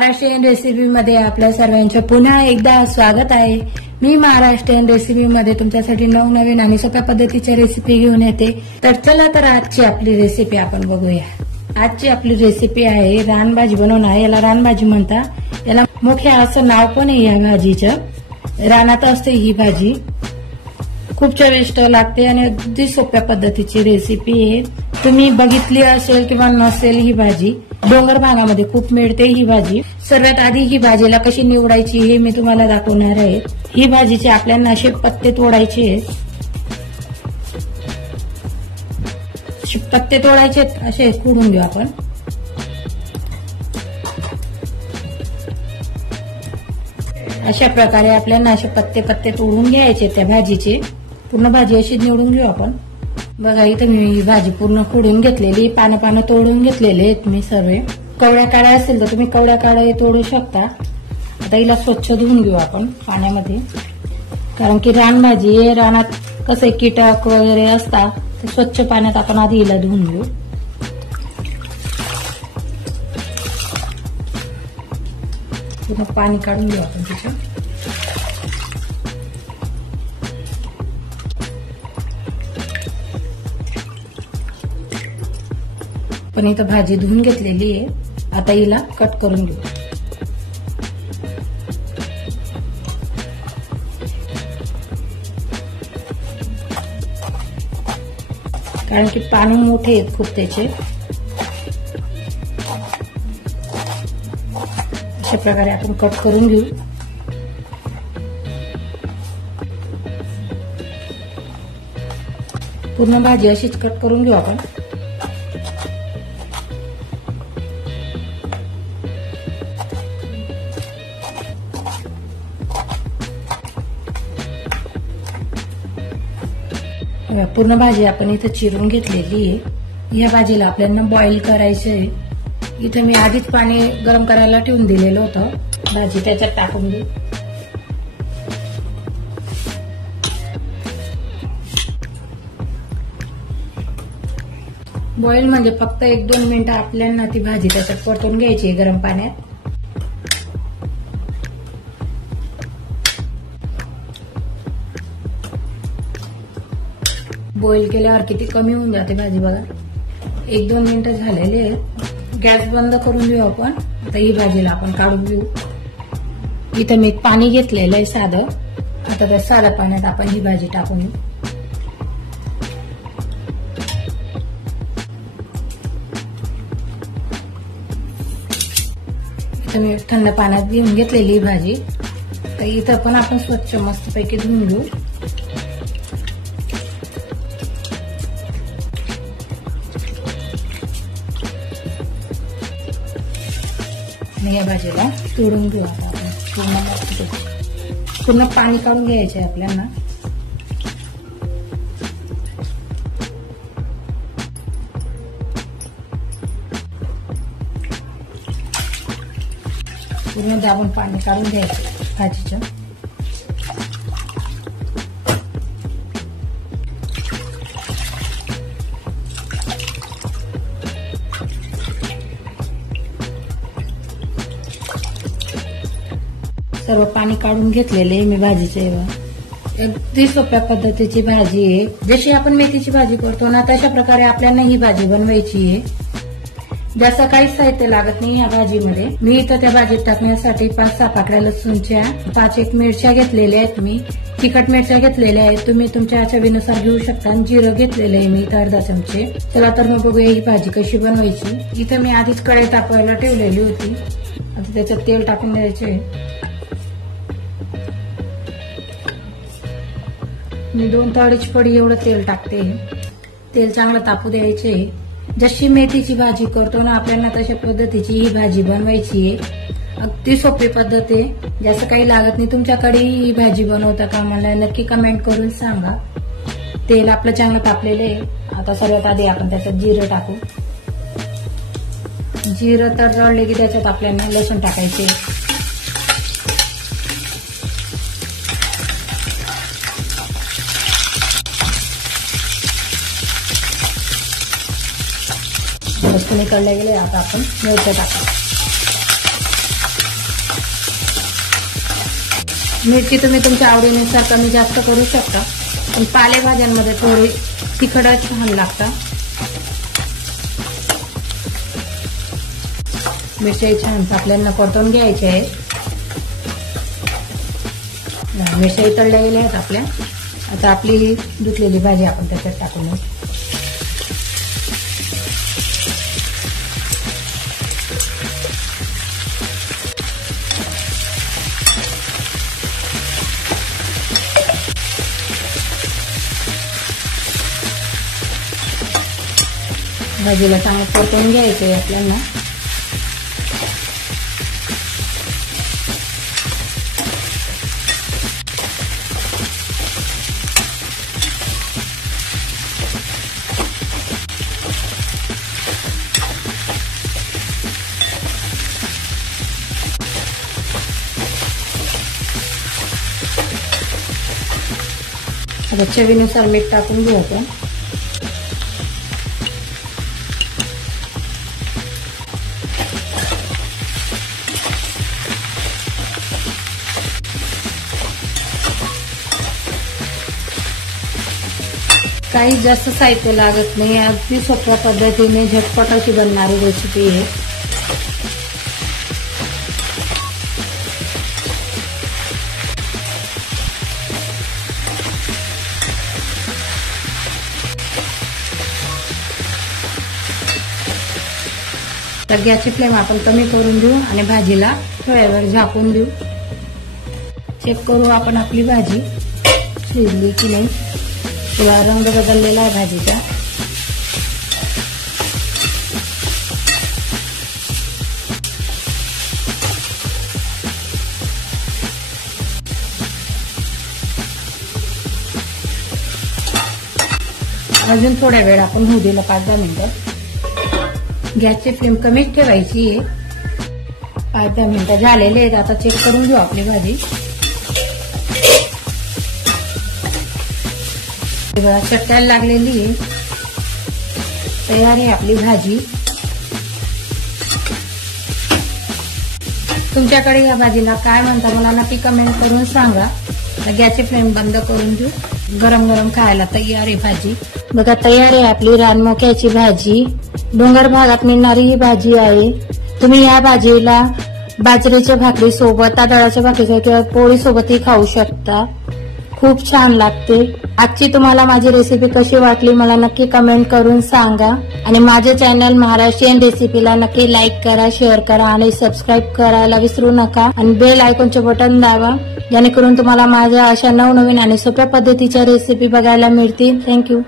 महाराष्ट्रीयन रेसिपीमध्ये आपल्या सर्वांचं पुन्हा एकदा स्वागत आहे। मी महाराष्ट्रीयन रेसिपीमध्ये तुमच्यासाठी नवनवीन आणि सोप्या पद्धतीच्या रेसिपी घेऊन येते। तर चला तर आजची आपली रेसिपी आपण बघूया। आजची आपली रेसिपी आहे रानभाजी बनवणार। याला रानभाजी म्हणतात। याला मोठे असं नाव पण आहे या भाजीचं। रानात असते ही भाजी, खूप चविष्ट लागते आणि अगदी सोप्या पद्धतीची रेसिपी आहे। तुम्ही बघितली असेल किंवा नसेल ही भाजी, डोंगर भागामध्ये खूप मिळते ही भाजी। सर्वात आधी ही भाजीला कशी निवडायची हे मी तुम्हाला दाखवणार आहे। ही भाजीचे आपल्याला असे पत्ते तोडायचे आहेत, पत्ते तोडायचे असे खुडून घेऊ आपण। अशा प्रकारे आपल्याला असे पत्ते पत्ते तोडून घ्यायचे त्या भाजीचे। पूर्ण भाजी अशी निवडून घेऊ आपण। बघा इथे मी ही भाजी पूर्ण खुडून घेतलेली, पानं पानं तोडून घेतलेले आहेत मी सर्व। कवड्या काड्या असेल तर तुम्ही कवड्या काड्या तोडू शकता। आता हिला स्वच्छ धुवून घेऊ आपण पाण्यामध्ये, कारण की रानभाजी आहे, रानात कसे कीटक वगैरे असतात, ते स्वच्छ पाण्यात आपण आधी हिला धुवून घेऊ। पूर्ण पाणी काढून घेऊ आपण तिचं। पण इथं भाजी धुवून घेतलेली आहे, आता हिला कट करून घेऊ। कारण की पाणी मोठे आहेत खूप त्याचे। अशा प्रकारे आपण कट करून घेऊ। पूर्ण भाजी अशीच कट करून घेऊ आपण। पूर्ण भाजी आपण इथं चिरून घेतलेली आहे। या भाजीला आपल्याला बॉईल करायचं आहे। इथे मी आधीच पाणी गरम करायला ठेवून दिलेलं होतं। भाजी त्याच्यात टाकून घेऊ। बॉईल म्हणजे फक्त 1-2 मिनिटं आपल्याला ती भाजी त्याच्यात परतून घ्यायची गरम पाण्यात। बॉईल केल्यावर किती कमी होऊन जाते भाजी बघा। 1-2 मिनिटं झालेले आहेत। गॅस बंद करून देऊ आपण। आता ही भाजीला आपण काढून घेऊ। इथं मी पाणी घेतलेलं आहे साधं। आता त्या साध्या पाण्यात आपण ही भाजी टाकून घेऊ। इथं मी थंड पाण्यात घेऊन घेतलेली ही भाजी। तर इथं पण आपण स्वच्छ मस्तपैकी धुवून घेऊ। या भाजीला तोडून घेऊ आपण। पूर्ण पाणी काढून घ्यायचे आपल्याला। पूर्ण दाबून पाणी काढून घ्यायचं भाजीचं। सर्व पाणी काढून घेतलेले मी भाजीचे। अगदी सोप्या पद्धतीची भाजी आहे। जशी आपण मेथीची भाजी करतो ना, तशा प्रकारे आपल्याला ही भाजी बनवायची आहे। जास्त काहीच साहित्य लागत नाही या भाजीमध्ये। मी इथं त्या भाजीत टाकण्यासाठी 5-6 पाकळ्या लसूणच्या, 5-1 मिरच्या घेतलेल्या आहेत मी। तिखट मिरच्या घेतलेल्या आहेत, तुम्ही तुमच्या चवीनुसार घेऊ शकता। जिरं घेतलेलं आहे मी इथं 1/2 चमचे। चला तर मग बघूया ही भाजी कशी बनवायची। इथं मी आधीच कढई तापवायला ठेवलेली होती। आता त्याच्यात तेल टाकून द्यायचे। मी 2 अडीच पडी एवढं तेल टाकते। तेल चांगलं तापू द्यायचे। जशी मेथीची भाजी करतो ना आपल्याला, तशा पद्धतीची ही भाजी बनवायची आहे। अगदी सोपी पद्धत आहे, जास्त काही लागत नाही। तुमच्याकडे ही भाजी बनवता का मला नक्की कमेंट करून सांगा। तेल आपलं चांगलं तापलेलं आहे। आता सर्वात आधी आपण त्याच्यात जिरं टाकू। जिरं तर जळले की त्याच्यात आपल्याला लसूण टाकायचे। लसूण निकडले गेले, आता आपण मिरच्या टाकू। मिरची तुम्ही तुमच्या आवडीनुसार कमी जास्त करू शकता, पण पालेभाज्यांमध्ये थोडी तिखटच छान लागतं. मिरची छान आपल्याला परतून घ्यायची आहे. मिरची तळल्या गेल्या आहेत आपल्या. आता आपली धुतलेली भाजी आपण त्याच्यात टाकून घेऊ. भाजीला चांगलं परतून घ्यायचं आहे आपल्याला. आता चवीनुसार मीठ टाकून घेऊ आपण. काही जास्त साहित्य लागत नाही. अगदी सोप्या पद्धतीने झटपट अशी बनणारी रेसिपी आहे. तर गॅसची फ्लेम आपण कमी करून देऊ आणि भाजीला थोड्या वेळ झाकून देऊ. चेक करू आपण आपली भाजी शिजली की नाही. किंवा रंग बदललेला आहे भाजीचा. अजून थोड्या वेळ आपण होऊ दिलं 5-10 मिनिटं. गॅसची फ्लेम कमीच ठेवायची आहे. 5-10 मिनिटं झालेले आहेत. आता चेक करून घेऊ आपली भाजी. चटकायला लागलेली आहे. तयार आहे आपली भाजी. तुमच्याकडे या भाजीला काय म्हणता मला नक्की कमेंट करून सांगा. गॅसची फ्लेम बंद करून देऊ. गरम गरम खायला तयार आहे भाजी. बघा तयार आहे आपली रानमोक्याची भाजी. डोंगर भागात मिळणारी ही भाजी आहे. तुम्ही या भाजीला बाजरीच्या भाकरी सोबत, तांदळाच्या भाकरी किंवा पोळी सोबतही खाऊ शकता. खूप छान लागते. आजची तुम्हाला माझी रेसिपी कशी वाटली मला नक्की कमेंट करून सांगा. आणि माझे चॅनल महाराष्ट्रीयन रेसिपीला नक्की लाईक करा, शेअर करा आणि सबस्क्राईब करायला विसरू नका. आणि बेल आयकॉनचे बटन दाबा, जेणेकरून तुम्हाला माझ्या अशा नवनवीन आणि सोप्या पद्धतीच्या रेसिपी बघायला मिळतील. थँक्यू.